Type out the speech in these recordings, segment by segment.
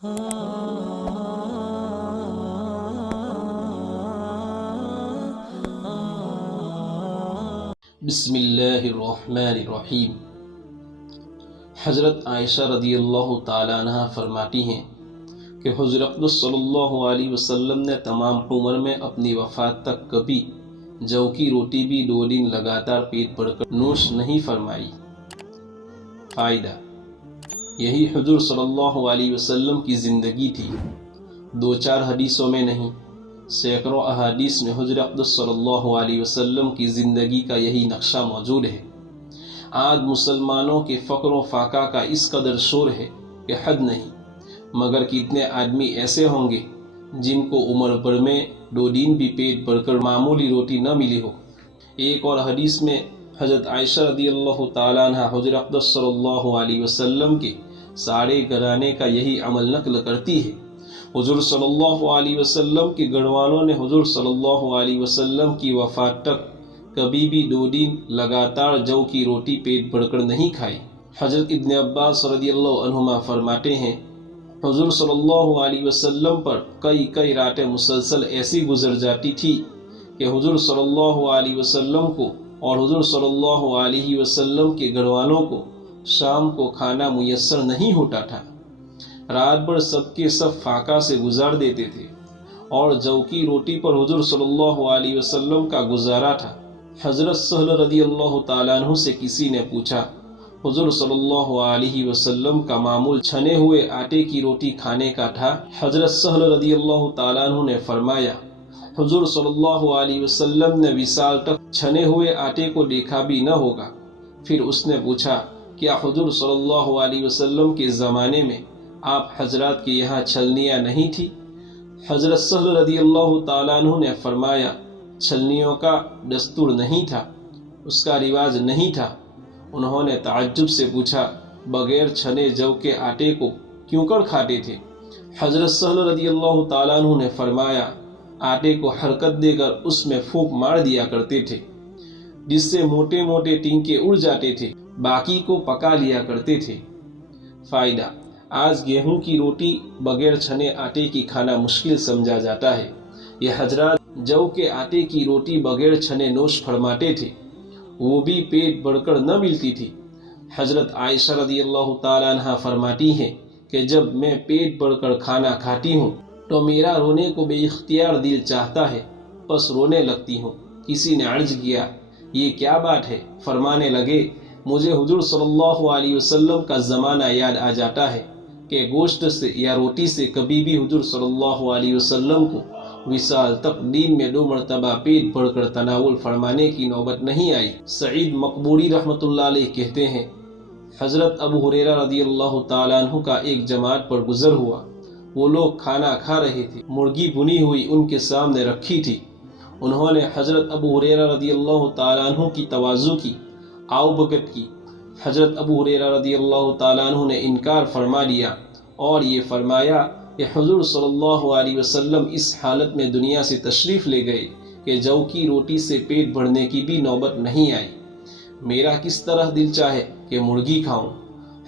بسم اللہ الرحمن الرحیم۔ حضرت عائشہ رضی اللہ تعالیٰ عنہ فرماتی ہیں کہ حضور اقدس صلی اللہ علیہ وسلم نے تمام عمر میں اپنی وفات تک کبھی جو کی روٹی بھی 2 دن لگاتار پیٹ بھر کر نوش نہیں فرمائی۔ فائدہ: یہی حضور صلی اللہ علیہ وسلم کی زندگی تھی، 2-4 حدیثوں میں نہیں، سینکڑوں احادیث میں حضور اقدس صلی اللہ علیہ وسلم کی زندگی کا یہی نقشہ موجود ہے۔ آج مسلمانوں کے فقر و فاقہ کا اس قدر شور ہے کہ حد نہیں، مگر کتنے آدمی ایسے ہوں گے جن کو عمر بھر میں 2 دن بھی پیٹ بھر کر معمولی روٹی نہ ملی ہو۔ ایک اور حدیث میں حضرت عائشہ رضی اللہ تعالیٰ عنہ حضور اقدس صلی اللہ علیہ وسلم کے سارے گھرانے کا یہی عمل نقل کرتی ہے۔ حضور صلی اللہ علیہ وسلم کے گھر والوں نے حضور صلی اللہ علیہ وسلم کی وفات تک کبھی بھی 2 دن لگاتار جو کی روٹی پیٹ بھر کر نہیں کھائی۔ حضرت ابن عباس رضی اللہ عنہما فرماتے ہیں، حضور صلی اللہ علیہ وسلم پر کئی راتیں مسلسل ایسی گزر جاتی تھی کہ حضور صلی اللہ علیہ وسلم کو اور حضور صلی اللہ علیہ وسلم کے گھر والوں کو شام کو کھانا میسر نہیں ہوتا تھا۔ رات بھر سب کے سب فاقہ سے گزار دیتے تھے اور جو کی روٹی پر حضور صلی اللہ علیہ وسلم کا گزارا تھا۔ حضرت سہل رضی اللہ تعالیٰ عنہ سے کسی نے پوچھا، حضور صلی اللہ علیہ وسلم کا معمول چھنے ہوئے آٹے کی روٹی کھانے کا تھا؟ حضرت سہل رضی اللہ تعالیٰ عنہ نے فرمایا، حضور صلی اللہ علیہ وسلم نے وصال تک چھنے ہوئے آٹے کو دیکھا بھی نہ ہوگا۔ پھر اس نے پوچھا، کیا حضور صلی اللہ علیہ وسلم کے زمانے میں آپ حضرات کے یہاں چھلنیاں نہیں تھی؟ حضرت سہل رضی اللہ تعالیٰ عنہ نے فرمایا، چھلنیوں کا دستور نہیں تھا، اس کا رواج نہیں تھا۔ انہوں نے تعجب سے پوچھا، بغیر چھنے جو کے آٹے کو کیوں کر کھاتے تھے؟ حضرت سہل رضی اللہ تعالیٰ عنہ نے فرمایا، آٹے کو حرکت دے کر اس میں پھونک مار دیا کرتے تھے، جس سے موٹے موٹے ٹینکے اڑ جاتے تھے، باقی کو پکا لیا کرتے تھے۔ فائدہ: آج گیہوں کی روٹی بغیر چھنے آٹے کی کھانا مشکل سمجھا جاتا ہے۔ یہ حضرات جو کے آٹے کی روٹی بغیر چھنے نوش فرماتے تھے، وہ بھی پیٹ بھر کر نہ ملتی تھی۔ حضرت عائشہ رضی اللہ تعالیٰ عنہ فرماتی ہیں کہ جب میں پیٹ بھر کر کھانا کھاتی ہوں تو میرا رونے کو بے اختیار دل چاہتا ہے، بس رونے لگتی ہوں۔ کسی نے عرض کیا، یہ کیا بات ہے؟ فرمانے لگے، مجھے حضور صلی اللہ علیہ وسلم کا زمانہ یاد آ جاتا ہے کہ گوشت سے یا روٹی سے کبھی بھی حضور صلی اللہ علیہ وسلم کو وصال تک دن میں 2 مرتبہ پیٹ بھر کر تناول فرمانے کی نوبت نہیں آئی۔ سعید مقبوری رحمۃ اللہ علیہ کہتے ہیں، حضرت ابو ہریرہ رضی اللہ تعالیٰ عنہ کا ایک جماعت پر گزر ہوا۔ وہ لوگ کھانا کھا رہے تھے، مرغی بھنی ہوئی ان کے سامنے رکھی تھی۔ انہوں نے حضرت ابو ہریرہ رضی اللہ تعالیٰ عنہ کی تواضع کی، آؤ بھگت کی۔ حضرت ابو ہریرہ رضی اللہ تعالیٰ عنہ نے انکار فرما دیا اور یہ فرمایا کہ حضور صلی اللہ علیہ وسلم اس حالت میں دنیا سے تشریف لے گئے کہ جو کی روٹی سے پیٹ بھرنے کی بھی نوبت نہیں آئی۔ میرا کس طرح دل چاہے کہ مرغی کھاؤں۔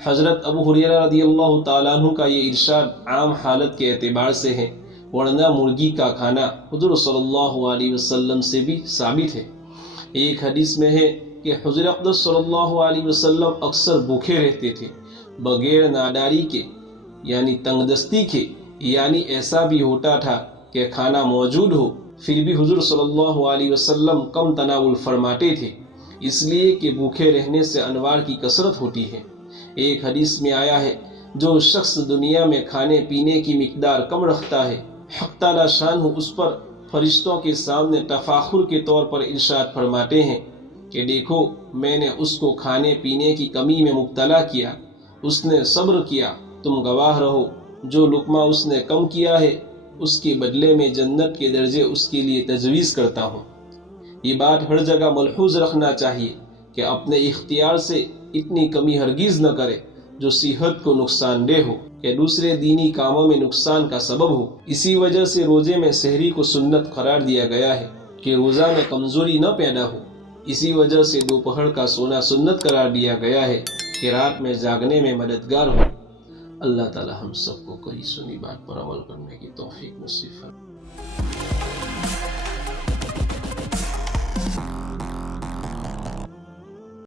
حضرت ابو ہریرہ رضی اللہ تعالیٰ عنہ کا یہ ارشاد عام حالت کے اعتبار سے ہے، ورنہ مرغی کا کھانا حضور صلی اللہ علیہ وسلم سے بھی ثابت ہے۔ ایک حدیث میں ہے کہ حضور اقدس صلی اللہ علیہ وسلم اکثر بھوکے رہتے تھے، بغیر ناداری کے، یعنی تنگ دستی کے، یعنی ایسا بھی ہوتا تھا کہ کھانا موجود ہو پھر بھی حضور صلی اللہ علیہ وسلم کم تناول فرماتے تھے، اس لیے کہ بھوکے رہنے سے انوار کی کثرت ہوتی ہے۔ ایک حدیث میں آیا ہے، جو شخص دنیا میں کھانے پینے کی مقدار کم رکھتا ہے، حق تعالی شان اس پر فرشتوں کے سامنے تفاخر کے طور پر ارشاد فرماتے ہیں کہ دیکھو، میں نے اس کو کھانے پینے کی کمی میں مبتلا کیا، اس نے صبر کیا، تم گواہ رہو۔ جو لقمہ اس نے کم کیا ہے، اس کے بدلے میں جنت کے درجے اس کے لیے تجویز کرتا ہوں۔ یہ بات ہر جگہ ملحوظ رکھنا چاہیے کہ اپنے اختیار سے اتنی کمی ہرگز نہ کرے جو صحت کو نقصان دہ ہو، کہ دوسرے دینی کاموں میں نقصان کا سبب ہو۔ اسی وجہ سے روزے میں سحری کو سنت قرار دیا گیا ہے کہ روزہ میں کمزوری نہ پیدا ہو۔ اسی وجہ سے دوپہر کا سونا سنت قرار دیا گیا ہے کہ رات میں جاگنے میں مددگار ہو۔ اللہ تعالی ہم سب کو کہی سنی بات پر عمل کرنے کی توفیق نصیب